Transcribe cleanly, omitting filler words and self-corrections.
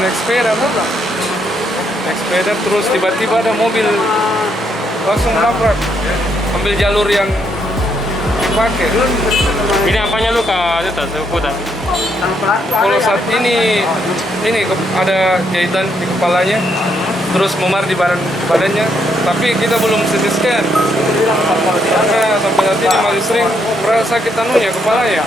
naik sepeda kan? Naik sepeda terus tiba-tiba ada mobil langsung menabrak, ambil jalur yang dipakai. Ini apanya luka itu kuda? Kalau saat ini ada jahitan di kepalanya, terus memar di badannya, tapi kita belum CT scan karena sampai saat ini masih sering merasa sakit anunya kepalanya.